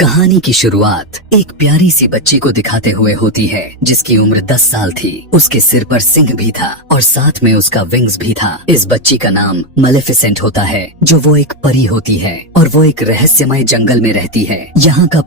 कहानी की शुरुआत एक प्यारी सी बच्ची को दिखाते हुए होती है जिसकी उम्र 10 साल थी। उसके सिर पर सिंह भी था और साथ में उसका विंग्स भी था। इस बच्ची का नाम मलेफिसेंट होता है जो वो एक परी होती है और वो एक रहस्यमय जंगल में रहती है। यहाँ का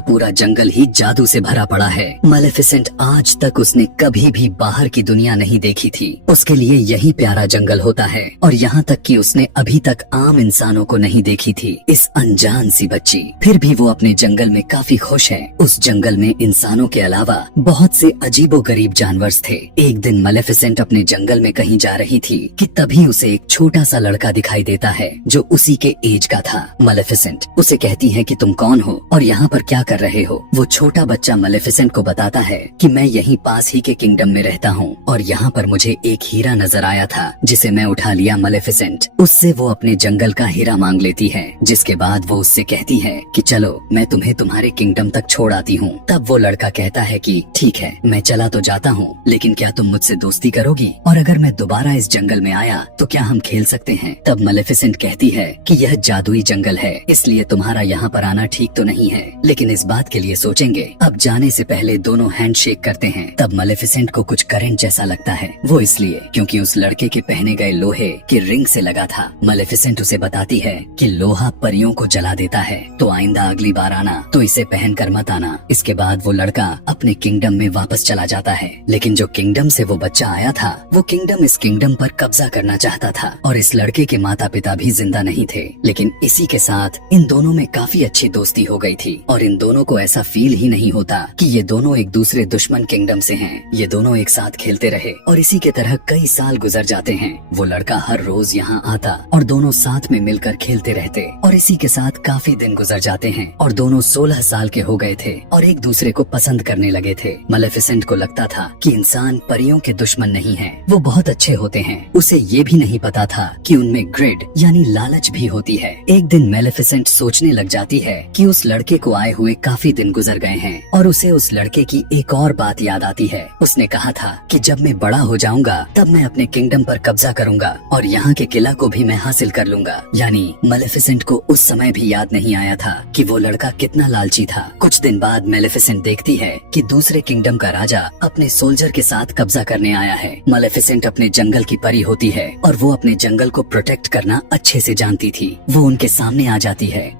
पूरा जंगल ही जादू से भरा पड़ा है। मलेफिसेंट आज तक उसने कभी भी बाहर की दुनिया नहीं देखी थी। उसके लिए यही प्यारा जंगल होता है और यहाँ तक कि उसने अभी तक आम इंसानों को नहीं देखी थी। इस अनजान सी बच्ची फिर भी वो अपने जंगल में काफी खुश है। उस जंगल में इंसानों के अलावा बहुत से अजीबोगरीब जानवर थे। एक दिन मलेफिसेंट अपने जंगल में कहीं जा रही थी कि तभी उसे एक छोटा सा लड़का दिखाई देता है जो उसी के एज का था। मलेफिसेंट उसे कहती है कि तुम कौन हो और यहाँ पर क्या कर रहे हो। वो छोटा बच्चा मलेफिसेंट को बताता है कि मैं यहीं पास ही के किंगडम में रहता हूँ और यहाँ पर मुझे एक हीरा नजर आया था जिसे मैं उठा लिया। मलेफिसेंट उससे वो अपने जंगल का हीरा मांग लेती है, जिसके बाद वो उससे कहती है कि चलो मैं तुम्हें तुम्हारे किंगडम तक छोड़ आती हूँ। तब वो लड़का कहता है कि ठीक है, मैं चला तो जाता हूँ, लेकिन क्या तुम मुझसे दोस्ती करोगी? और अगर मैं दोबारा इस जंगल में आया तो क्या हम खेल सकते हैं? तब मलेफिसेंट कहती है कि यह जादुई जंगल है, इसलिए तुम्हारा यहाँ पर आना ठीक तो नहीं है, लेकिन इस बात के लिए सोचेंगे। अब जाने से पहले दोनों हैंडशेक करते हैं। तब मलेफिसेंट को कुछ करंट जैसा लगता है, वो इसलिए क्योंकि उस लड़के के पहने गए लोहे के रिंग से लगा था। मलेफिसेंट उसे बताती है कि लोहा परियों को जला देता है, तो आइंदा अगली बार आना तो इसे पहन कर मत आना। इसके बाद वो लड़का अपने किंगडम में वापस चला जाता है, लेकिन जो किंगडम से वो बच्चा आया था वो किंगडम इस किंगडम पर कब्जा करना चाहता था और इस लड़के के माता पिता भी जिंदा नहीं थे। लेकिन इसी के साथ इन दोनों में काफी अच्छी दोस्ती हो गई थी और इन दोनों को ऐसा फील ही नहीं होता कि ये दोनों एक दूसरे दुश्मन किंगडम से हैं। ये दोनों एक साथ खेलते रहे और इसी के तरह कई साल गुजर जाते हैं। वो लड़का हर रोज यहाँ आता और दोनों साथ में मिलकर खेलते रहते और इसी के साथ काफी दिन गुजर जाते हैं और दोनों 16 साल के हो गए थे और एक दूसरे को पसंद करने लगे थे। मलेफिसेंट को लगता था कि इंसान परियों के दुश्मन नहीं है, वो बहुत अच्छे होते हैं। उसे ये भी नहीं पता था कि उनमें ग्रिड यानी लालच भी होती है। एक दिन मेलेफिसेंट सोचने लग जाती है कि उस लड़के को आए हुए काफी दिन गुजर गए हैं और उसे उस लड़के की एक और बात याद आती है। उसने कहा था कि जब मैं बड़ा हो जाऊंगा तब मैं अपने किंगडम पर कब्जा करूंगा और यहाँ के किला को भी मैं हासिल कर लूंगा। यानी मलेफिसेंट को उस समय भी याद नहीं आया था कि वो लड़का कितना लालची था। कुछ दिन बाद मेलेफिसेंट देखती है कि दूसरे किंगडम का राजा अपने सोल्जर के साथ कब्जा करने आया है। मेलेफिसेंट अपने जंगल की परी होती है और वो अपने जंगल को प्रोटेक्ट करना अच्छे से जानती थी। वो उनके सामने आ जाती है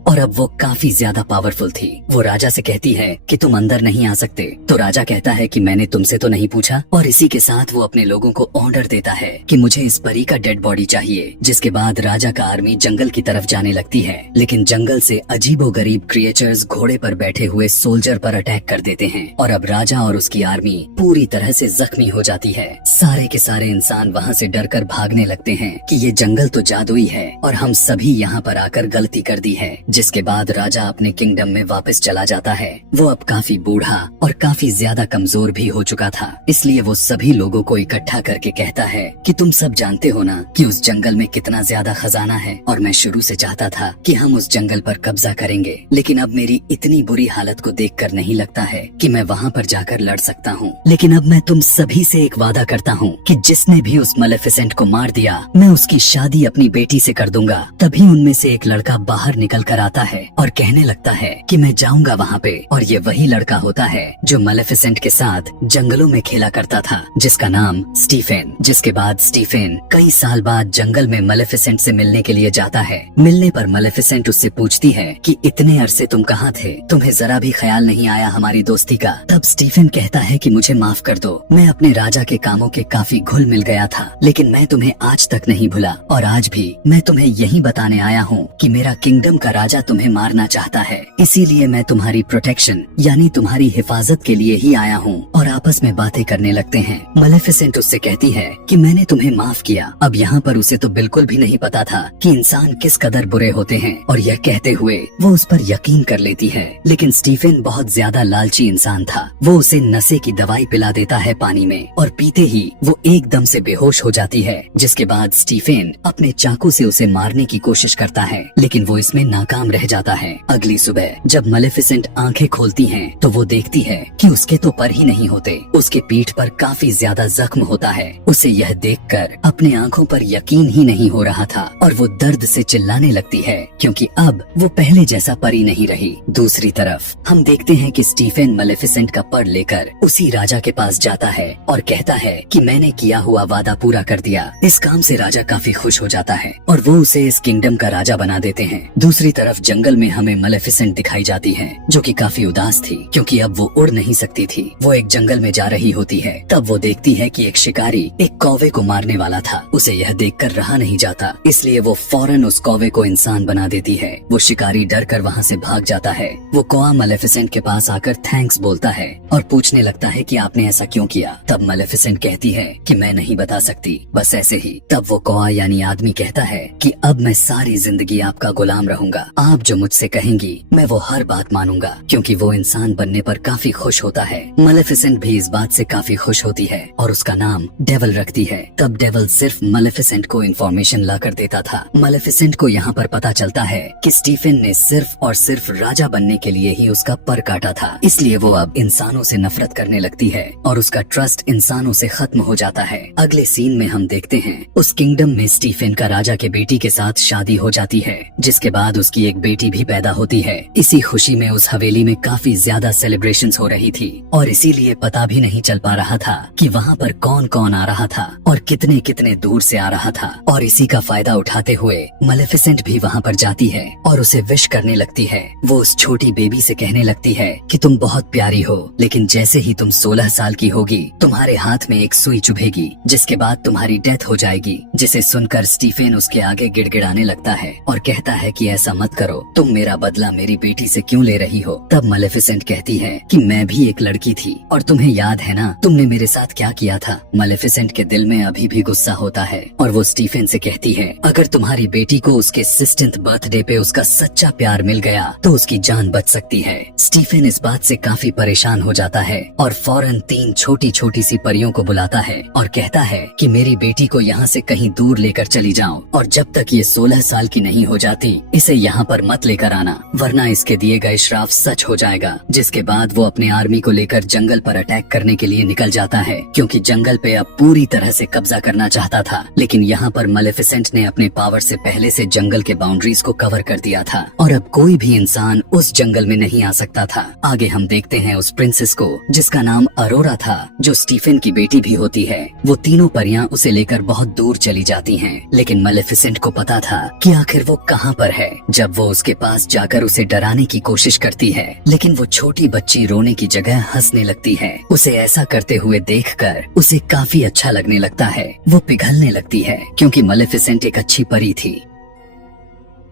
और अब वो काफी ज्यादा पावरफुल थी। वो राजा से कहती है कि तुम अंदर नहीं आ सकते, तो राजा कहता है कि मैंने तुमसे तो नहीं पूछा। और इसी के साथ वो अपने लोगों को ऑर्डर देता है कि मुझे इस परी का डेड बॉडी चाहिए। जिसके बाद राजा का आर्मी जंगल की तरफ जाने लगती है, लेकिन जंगल से अजीबोगरीब क्रिएचर्स घोड़े पर बैठे हुए सोल्जर पर अटैक कर देते हैं और अब राजा और उसकी आर्मी पूरी तरह से जख्मी हो जाती है। सारे के सारे इंसान वहाँ से डरकर भागने लगते हैं कि ये जंगल तो जादुई है और हम सभी यहाँ पर आकर गलती कर दी है। जिसके बाद राजा अपने किंगडम में वापस चला जाता है। वो अब काफी बूढ़ा और काफी ज्यादा कमजोर भी हो चुका था, इसलिए वो सभी लोगों को इकट्ठा करके कहता है कि तुम सब जानते हो ना कि उस जंगल में कितना ज्यादा खजाना है और मैं शुरू से चाहता था कि हम उस जंगल पर कब्जा करेंगे, लेकिन अब मेरी इतनी बुरी हालत को देखकर नहीं लगता है कि मैं वहाँ पर जाकर लड़ सकता हूँ। लेकिन अब मैं तुम सभी से एक वादा करता हूँ कि जिसने भी उस मलेफिसेंट को मार दिया मैं उसकी शादी अपनी बेटी से कर दूंगा। तभी उनमें से एक लड़का बाहर निकल कर आता है और कहने लगता है कि मैं जाऊंगा वहाँ पे, और ये वही लड़का होता है जो मलेफिसेंट के साथ जंगलों में खेला करता था, जिसका नाम स्टीफेन। जिसके बाद स्टीफेन कई साल बाद जंगल में मलेफिसेंट से मिलने के लिए जाता है। मिलने पर मलेफिसेंट उससे पूछती है कि इतने अरसे तुम कहाँ थे, तुम्हें जरा भी ख्याल नहीं आया हमारी दोस्ती का? तब स्टीफेन कहता है कि मुझे माफ कर दो, मैं अपने राजा के कामों के काफी घुल मिल गया था, लेकिन मैं तुम्हें आज तक नहीं भूला और आज भी मैं तुम्हें यही बताने आया हूँ कि मेरा किंगडम का राजा तुम्हें मारना चाहता है, इसीलिए मैं तुम्हारी प्रोटेक्शन यानी तुम्हारी हिफाजत के लिए ही आया हूँ। और आपस में बातें करने लगते हैं। मलेफिसेंट उससे कहती है कि मैंने तुम्हें माफ किया। अब यहाँ पर उसे तो बिल्कुल भी नहीं पता था कि इंसान किस कदर बुरे होते हैं और यह कहते हुए वो उस पर यकीन कर लेती है। लेकिन स्टीफेन बहुत ज्यादा लालची इंसान था। वो उसे नशे की दवाई पिला देता है पानी में और पीते ही वो एकदम से बेहोश हो जाती है। जिसके बाद स्टीफेन अपने चाकू से उसे मारने की कोशिश करता है, लेकिन वो इसमें नाकाम बेकाम रह जाता है। अगली सुबह जब मेलेफिसेंट आंखें खोलती हैं, तो वो देखती है कि उसके तो पर ही नहीं होते, उसके पीठ पर काफी ज्यादा जख्म होता है। उसे यह देखकर अपने आंखों पर यकीन ही नहीं हो रहा था और वो दर्द से चिल्लाने लगती है, क्योंकि अब वो पहले जैसा परी नहीं रही। दूसरी तरफ हम देखते हैं कि स्टीफन मेलेफिसेंट का पर लेकर उसी राजा के पास जाता है और कहता है कि मैंने किया हुआ वादा पूरा कर दिया। इस काम से राजा काफी खुश हो जाता है और वो उसे इस किंगडम का राजा बना देते हैं। दूसरी तरफ जंगल में हमें मेलेफिसेंट दिखाई जाती है, जो कि काफी उदास थी, क्योंकि अब वो उड़ नहीं सकती थी। वो एक जंगल में जा रही होती है, तब वो देखती है कि एक शिकारी एक कौवे को मारने वाला था। उसे यह देखकर रहा नहीं जाता, इसलिए वो फौरन उस कौवे को इंसान बना देती है। वो शिकारी डर कर वहाँ से भाग जाता है। वो कौवा मेलेफिसेंट के पास आकर थैंक्स बोलता है और पूछने लगता है कि आपने ऐसा क्यों किया। तब मेलेफिसेंट कहती है कि मैं नहीं बता सकती, बस ऐसे ही। तब वो कौवा यानी आदमी कहता है कि अब मैं सारी जिंदगी आपका गुलाम रहूंगा, आप जो मुझसे कहेंगी मैं वो हर बात मानूंगा, क्योंकि वो इंसान बनने पर काफी खुश होता है। मेलेफिसेंट भी इस बात से काफी खुश होती है और उसका नाम डेविल रखती है। तब डेविल सिर्फ मेलेफिसेंट को इन्फॉर्मेशन ला कर देता था। मेलेफिसेंट को यहाँ पर पता चलता है कि स्टीफन ने सिर्फ और सिर्फ राजा बनने के लिए ही उसका पर काटा था, इसलिए वो अब इंसानों से नफरत करने लगती है और उसका ट्रस्ट इंसानों से खत्म हो जाता है। अगले सीन में हम देखते हैं उस किंगडम में स्टीफन का राजा के बेटी के साथ शादी हो जाती है, जिसके बाद उसकी एक बेटी भी पैदा होती है। इसी खुशी में उस हवेली में काफी ज्यादा सेलिब्रेशंस हो रही थी और इसीलिए पता भी नहीं चल पा रहा था कि वहाँ पर कौन कौन आ रहा था और कितने कितने दूर से आ रहा था। और इसी का फायदा उठाते हुए मेलेफिसेंट भी वहाँ पर जाती है और उसे विश करने लगती है। वो उस छोटी बेबी से कहने लगती है कि तुम बहुत प्यारी हो, लेकिन जैसे ही तुम 16 साल की होगी तुम्हारे हाथ में एक सुई चुभेगी, जिसके बाद तुम्हारी डेथ हो जाएगी। जिसे सुनकर स्टीफन उसके आगे गिड़गिड़ाने लगता है और कहता है कि ऐसा मत करो, तुम मेरा बदला मेरी बेटी से क्यों ले रही हो। तब मेलेफिसेंट कहती है कि मैं भी एक लड़की थी और तुम्हें याद है ना तुमने मेरे साथ क्या किया था। मेलेफिसेंट के दिल में अभी भी गुस्सा होता है और वो स्टीफन से कहती है अगर तुम्हारी बेटी को उसके 16th बर्थडे पे उसका सच्चा प्यार मिल गया तो उसकी जान बच सकती है। स्टीफन इस बात से काफी परेशान हो जाता है और फौरन 3 छोटी छोटी सी परियों को बुलाता है और कहता है कि मेरी बेटी को यहाँ से कहीं दूर लेकर चली जाओ और जब तक ये 16 साल की नहीं हो जाती इसे यहाँ पर मत लेकर आना, वरना इसके दिए गए श्राप सच हो जाएगा। जिसके बाद वो अपने आर्मी को लेकर जंगल पर अटैक करने के लिए निकल जाता है, क्योंकि जंगल पे अब पूरी तरह से कब्जा करना चाहता था। लेकिन यहाँ पर मेलेफिसेंट ने अपने पावर से पहले से जंगल के बाउंड्रीज को कवर कर दिया था और अब कोई भी इंसान उस जंगल में नहीं आ सकता था। आगे हम देखते हैं उस प्रिंसेस को जिसका नाम अरोरा था, जो स्टीफन की बेटी भी होती है। वो तीनों परियां उसे लेकर बहुत दूर चली जाती हैं, लेकिन मेलेफिसेंट को पता था कि आखिर वो कहाँ पर है। जब वो उसके पास जाकर उसे डराने की कोशिश करती है, लेकिन वो छोटी बच्ची रोने की जगह हंसने लगती है। उसे ऐसा करते हुए देखकर उसे काफी अच्छा लगने लगता है। वो पिघलने लगती है क्योंकि मेलेफिसेंट एक अच्छी परी थी।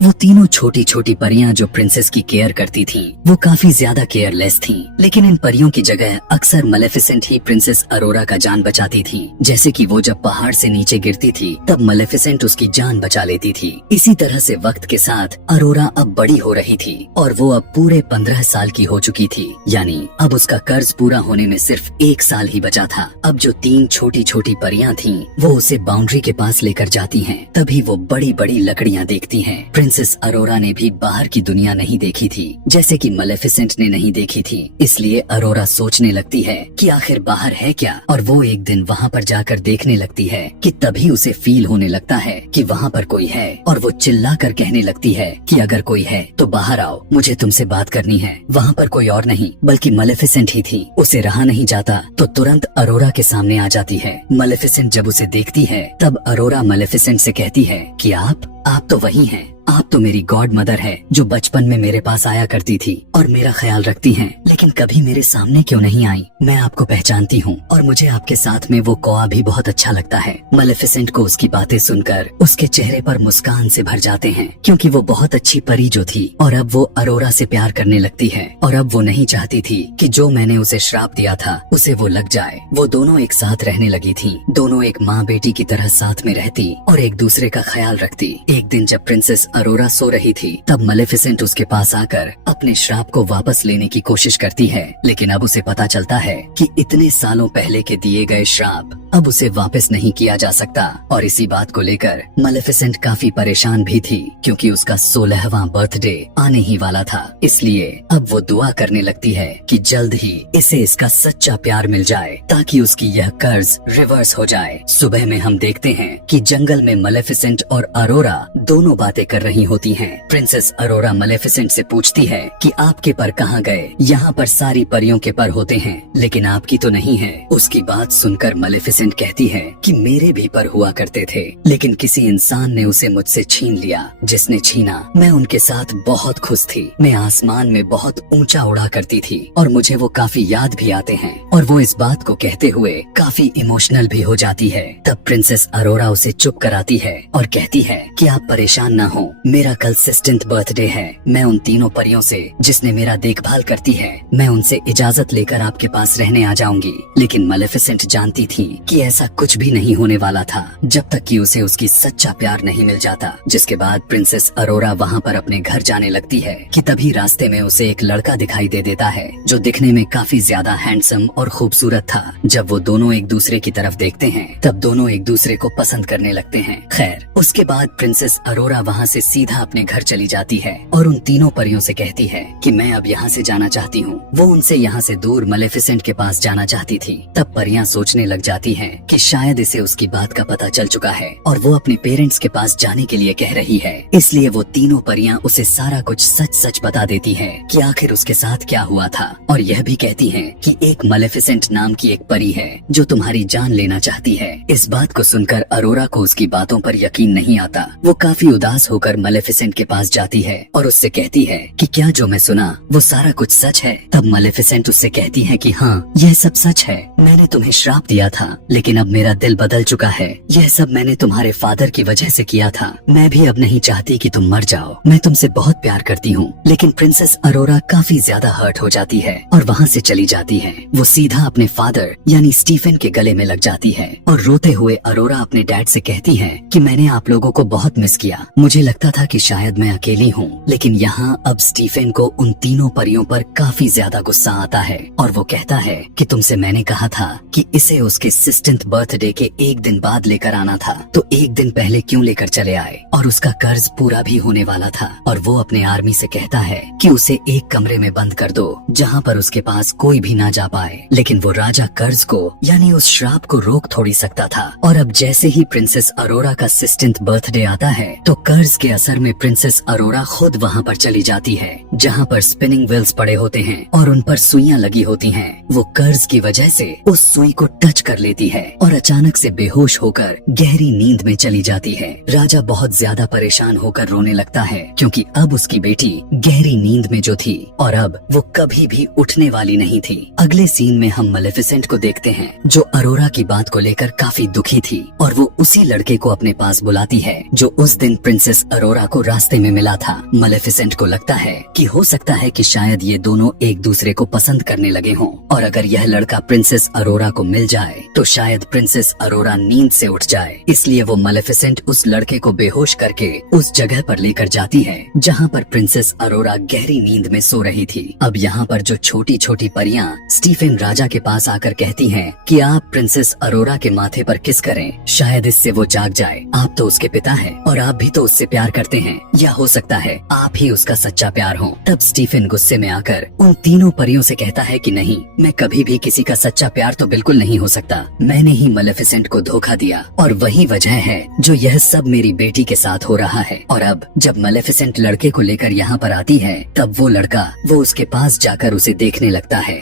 वो तीनों छोटी छोटी परियां जो प्रिंसेस की केयर करती थीं, वो काफी ज्यादा केयरलेस थीं। लेकिन इन परियों की जगह अक्सर मेलेफिसेंट ही प्रिंसेस अरोरा का जान बचाती थी। जैसे कि वो जब पहाड़ से नीचे गिरती थी तब मेलेफिसेंट उसकी जान बचा लेती थी। इसी तरह से वक्त के साथ अरोरा अब बड़ी हो रही थी और वो अब पूरे 15 साल की हो चुकी थी, यानी अब उसका कर्ज पूरा होने में सिर्फ 1 साल ही बचा था। अब जो 3 छोटी छोटी परियां थीं, वो उसे बाउंड्री के पास लेकर जाती हैं। तभी वो बड़ी बड़ी लकड़ियां देखती हैं। प्रिंसेस अरोरा ने भी बाहर की दुनिया नहीं देखी थी, जैसे कि मेलेफिसेंट ने नहीं देखी थी। इसलिए अरोरा सोचने लगती है कि आखिर बाहर है क्या, और वो एक दिन वहाँ पर जाकर देखने लगती है कि तभी उसे फील होने लगता है कि वहाँ पर कोई है और वो चिल्ला कर कहने लगती है कि अगर कोई है तो बाहर आओ, मुझे तुमसे बात करनी है। वहाँ पर कोई और नहीं बल्कि मेलेफिसेंट ही थी। उसे रहा नहीं जाता तो तुरंत अरोरा के सामने आ जाती है। मेलेफिसेंट जब उसे देखती है तब अरोरा मेलेफिसेंट से कहती है कि आप तो वही हैं, आप तो मेरी गॉड मदर है जो बचपन में मेरे पास आया करती थी और मेरा ख्याल रखती हैं, लेकिन कभी मेरे सामने क्यों नहीं आई। मैं आपको पहचानती हूँ और मुझे आपके साथ में वो कौवा भी बहुत अच्छा लगता है। मेलेफिसेंट को उसकी बातें सुनकर उसके चेहरे पर मुस्कान से भर जाते हैं, क्योंकि वो बहुत अच्छी परी जो थी और अब वो अरोरा से प्यार करने लगती है और अब वो नहीं चाहती थी कि जो मैंने उसे श्राप दिया था उसे वो लग जाए। वो दोनों एक साथ रहने लगी थी, दोनों एक माँ बेटी की तरह साथ में रहती और एक दूसरे का ख्याल रखती। एक दिन जब प्रिंसेस अरोरा सो रही थी तब मेलेफिसेंट उसके पास आकर अपने श्राप को वापस लेने की कोशिश करती है, लेकिन अब उसे पता चलता है कि इतने सालों पहले के दिए गए श्राप अब उसे वापस नहीं किया जा सकता। और इसी बात को लेकर मेलेफिसेंट काफी परेशान भी थी, क्योंकि उसका 16वां बर्थडे आने ही वाला था। इसलिए अब वो दुआ करने लगती है कि जल्द ही इसे इसका सच्चा प्यार मिल जाए, ताकि उसकी यह कर्ज रिवर्स हो जाए। सुबह में हम देखते हैं कि जंगल में मेलेफिसेंट और अरोरा दोनों बातें कर रही होती हैं। प्रिंसेस अरोरा मेलेफिसेंट से पूछती है कि आपके पर कहाँ गए? यहाँ पर सारी परियों के पर होते हैं, लेकिन आपकी तो नहीं है। उसकी बात सुनकर मेलेफिसेंट कहती है कि मेरे भी पर हुआ करते थे, लेकिन किसी इंसान ने उसे मुझसे छीन लिया। जिसने छीना, मैं उनके साथ बहुत खुश थी। मैं आसमान में बहुत ऊंचा उड़ा करती थी और मुझे वो काफी याद भी आते हैं। और वो इस बात को कहते हुए काफी इमोशनल भी हो जाती है। तब प्रिंसेस अरोरा उसे चुप कराती है और कहती है कि आप परेशान ना हो, मेरा कल 16th बर्थडे है। मैं उन तीनों परियों से जिसने मेरा देखभाल करती है, मैं उनसे इजाजत लेकर आपके पास रहने आ जाऊंगी। लेकिन मेलेफिसेंट जानती थी कि ऐसा कुछ भी नहीं होने वाला था, जब तक कि उसे उसकी सच्चा प्यार नहीं मिल जाता। जिसके बाद प्रिंसेस अरोरा वहाँ पर अपने घर जाने लगती है कि तभी रास्ते में उसे एक लड़का दिखाई दे देता है, जो दिखने में काफी ज्यादा हैंडसम और खूबसूरत था। जब वो दोनों एक दूसरे की तरफ देखते हैं, तब दोनों एक दूसरे को पसंद करने लगते हैं। खैर, उसके बाद प्रिंसेस अरोरा वहाँ से सीधा अपने घर चली जाती है और उन तीनों परियों से कहती है कि मैं अब यहाँ से जाना चाहती हूँ। वो उनसे यहाँ से दूर मेलेफिसेंट के पास जाना चाहती थी। तब परियां सोचने लग जाती हैं कि शायद इसे उसकी बात का पता चल चुका है और वो अपने पेरेंट्स के पास जाने के लिए कह रही है। इसलिए वो तीनों परियां उसे सारा कुछ सच सच बता देती है कि आखिर उसके साथ क्या हुआ था। और यह भी कहती हैं कि एक मेलेफिसेंट नाम की एक परी है जो तुम्हारी जान लेना चाहती है। इस बात को सुनकर अरोरा को उसकी बातों पर यकीन नहीं आता। वो काफी उदास होकर मेलेफिसेंट के पास जाती है और उससे कहती है कि क्या जो मैं सुना वो सारा कुछ सच है? तब मेलेफिसेंट उससे कहती है कि हाँ, यह सब सच है। मैंने तुम्हें श्राप दिया था, लेकिन अब मेरा दिल बदल चुका है। यह सब मैंने तुम्हारे फादर की वजह से किया था। मैं भी अब नहीं चाहती कि तुम मर जाओ। मैं तुमसे बहुत प्यार करती हूँ। लेकिन प्रिंसेस अरोरा काफी ज्यादा हर्ट हो जाती है और वहाँ से चली जाती है। वो सीधा अपने फादर यानी स्टीफन के गले में लग जाती है और रोते हुए अरोरा अपने डैड से कहती है कि मैंने आप लोगों को बहुत मिस किया। मुझे लगता था कि शायद मैं अकेली हूँ, लेकिन यहाँ अब स्टीफन को उन तीनों परियों पर काफी ज्यादा गुस्सा आता है और वो कहता है कि तुमसे मैंने कहा था कि इसे उसके 16th बर्थडे के एक दिन बाद लेकर आना था, तो एक दिन पहले क्यों लेकर चले आए? और उसका कर्ज पूरा भी होने वाला था। और वो अपने आर्मी से कहता है कि उसे एक कमरे में बंद कर दो, जहाँ पर उसके पास कोई भी ना जा पाए। लेकिन वो राजा कर्ज को यानी उस श्राप को रोक थोड़ी सकता था। और अब जैसे ही प्रिंसेस अरोरा का 16th बर्थडे आता है, तो कर्ज के असर में प्रिंसेस अरोरा खुद वहाँ पर चली जाती है, जहाँ पर स्पिनिंग व्हील्स पड़े होते हैं और उन पर सुइयां लगी होती हैं। वो कर्ज की वजह से उस सुई को टच कर लेती है और अचानक से बेहोश होकर गहरी नींद में चली जाती है। राजा बहुत ज्यादा परेशान होकर रोने लगता है, क्योंकि अब उसकी बेटी गहरी नींद में जो थी और अब वो कभी भी उठने वाली नहीं थी। अगले सीन में हम मेलेफिसेंट को देखते हैं, जो अरोरा की बात को लेकर काफी दुखी थी और वो उसी लड़के को अपने पास बुलाती है जो उस दिन प्रिंसेस अरोरा को रास्ते में मिला था। मेलेफिसेंट को लगता है कि हो सकता है कि शायद ये दोनों एक दूसरे को पसंद करने लगे हों, और अगर यह लड़का प्रिंसेस अरोरा को मिल जाए तो शायद प्रिंसेस अरोरा नींद से उठ जाए। इसलिए वो मेलेफिसेंट उस लड़के को बेहोश करके उस जगह पर लेकर जाती है जहाँ पर प्रिंसेस अरोरा गहरी नींद में सो रही थी। अब यहाँ पर जो छोटी छोटी परियां स्टीफन राजा के पास आकर कहती हैं कि आप प्रिंसेस अरोरा के माथे पर किस करें, शायद इससे वो जाग जाए। आप तो उसके पिता हैं और आप भी तो उससे प्यार करते हैं, या हो सकता है आप ही उसका सच्चा प्यार हो। तब स्टीफन गुस्से में आकर उन तीनों परियों से कहता है कि नहीं, मैं कभी भी किसी का सच्चा प्यार तो बिल्कुल नहीं हो सकता। मैंने ही मेलेफिसेंट को धोखा दिया और वही वजह है जो यह सब मेरी बेटी के साथ हो रहा है। और अब जब मेलेफिसेंट लड़के को लेकर यहाँ पर आती है, तब वो लड़का वो उसके पास जाकर उसे देखने लगता है।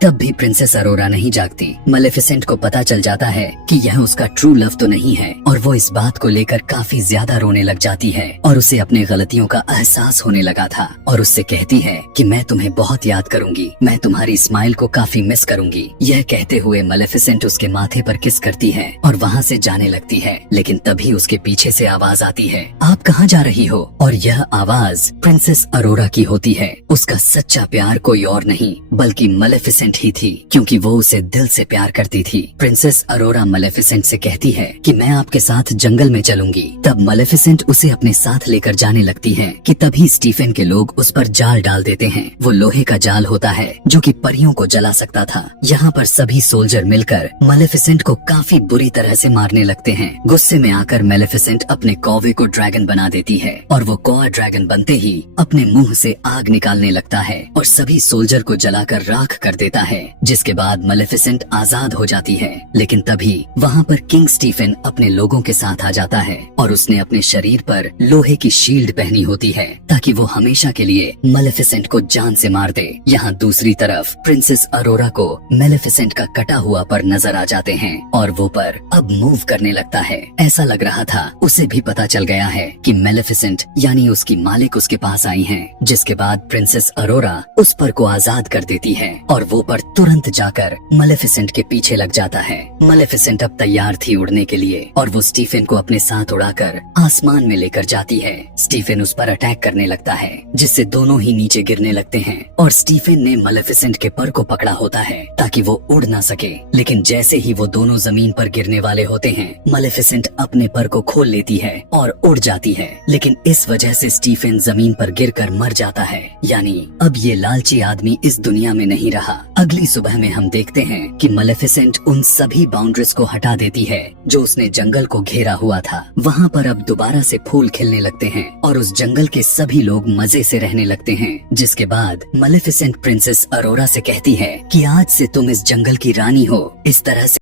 तब भी प्रिंसेस अरोरा नहीं जागती। मेलेफिसेंट को पता चल जाता है कि यह उसका ट्रू लव तो नहीं है और वो इस बात को लेकर काफी ज्यादा रोने लग जाती है और उसे अपनी गलतियों का एहसास होने लगा था और उससे कहती है कि मैं तुम्हें बहुत याद करूंगी, मैं तुम्हारी स्माइल को काफी मिस करूंगी। यह कहते हुए मेलेफिसेंट उसके माथे पर किस करती है और वहाँ से जाने लगती है। लेकिन तभी उसके पीछे से आवाज आती है, आप कहाँ जा रही हो? और यह आवाज प्रिंसेस अरोरा की होती है। उसका सच्चा प्यार कोई और नहीं बल्कि मेलेफिसेंट मेलेफिसेंट ही थी, क्योंकि वो उसे दिल से प्यार करती थी। प्रिंसेस अरोरा मेलेफिसेंट से कहती है कि मैं आपके साथ जंगल में चलूंगी। तब मेलेफिसेंट उसे अपने साथ लेकर जाने लगती है कि तभी स्टीफेन के लोग उस पर जाल डाल देते हैं। वो लोहे का जाल होता है जो कि परियों को जला सकता था। यहाँ पर सभी सोल्जर मिलकर मेलेफिसेंट को काफी बुरी तरह से मारने लगते हैं। गुस्से में आकर मेलेफिसेंट अपने कौवे को ड्रैगन बना देती है और वो कौवा ड्रैगन बनते ही अपने मुंह से आग निकालने लगता है और सभी सोल्जर को जलाकर राख कर देता है, जिसके बाद मेलेफिसेंट आजाद हो जाती है। लेकिन तभी वहाँ पर किंग स्टीफेन अपने लोगों के साथ आ जाता है और उसने अपने शरीर पर लोहे की शील्ड पहनी होती है ताकि वो हमेशा के लिए मेलेफिसेंट को जान से मार दे। यहाँ दूसरी तरफ प्रिंसेस अरोरा को मेलेफिसेंट का कटा हुआ पर नजर आ जाते हैं और वो पर अब मूव करने लगता है। ऐसा लग रहा था उसे भी पता चल गया है कि मेलेफिसेंट यानी उसकी मालिक उसके पास आई हैं, जिसके बाद प्रिंसेस अरोरा उस पर को आजाद कर देती है और वो पर तुरंत जाकर मेलेफिसेंट के पीछे लग जाता है। मेलेफिसेंट अब तैयार थी उड़ने के लिए और वो स्टीफेन को अपने साथ उड़ाकर आसमान में लेकर जाती है। स्टीफेन उस पर अटैक करने लगता है, जिससे दोनों ही नीचे गिरने लगते हैं और स्टीफेन ने मेलेफिसेंट के पर को पकड़ा होता है ताकि वो उड़ ना सके। लेकिन जैसे ही वो दोनों जमीन पर गिरने वाले होते हैं, मेलेफिसेंट अपने पर को खोल लेती है और उड़ जाती है। लेकिन इस वजह से स्टीफेन जमीन पर गिरकर मर जाता है। यानी अब ये लालची आदमी इस दुनिया में नहीं रहा। अगली सुबह में हम देखते हैं कि मेलेफिसेंट उन सभी बाउंड्रीज को हटा देती है जो उसने जंगल को घेरा हुआ था। वहाँ पर अब दोबारा से फूल खिलने लगते हैं और उस जंगल के सभी लोग मजे से रहने लगते हैं। जिसके बाद मेलेफिसेंट प्रिंसेस अरोरा से कहती है कि आज से तुम इस जंगल की रानी हो। इस तरह से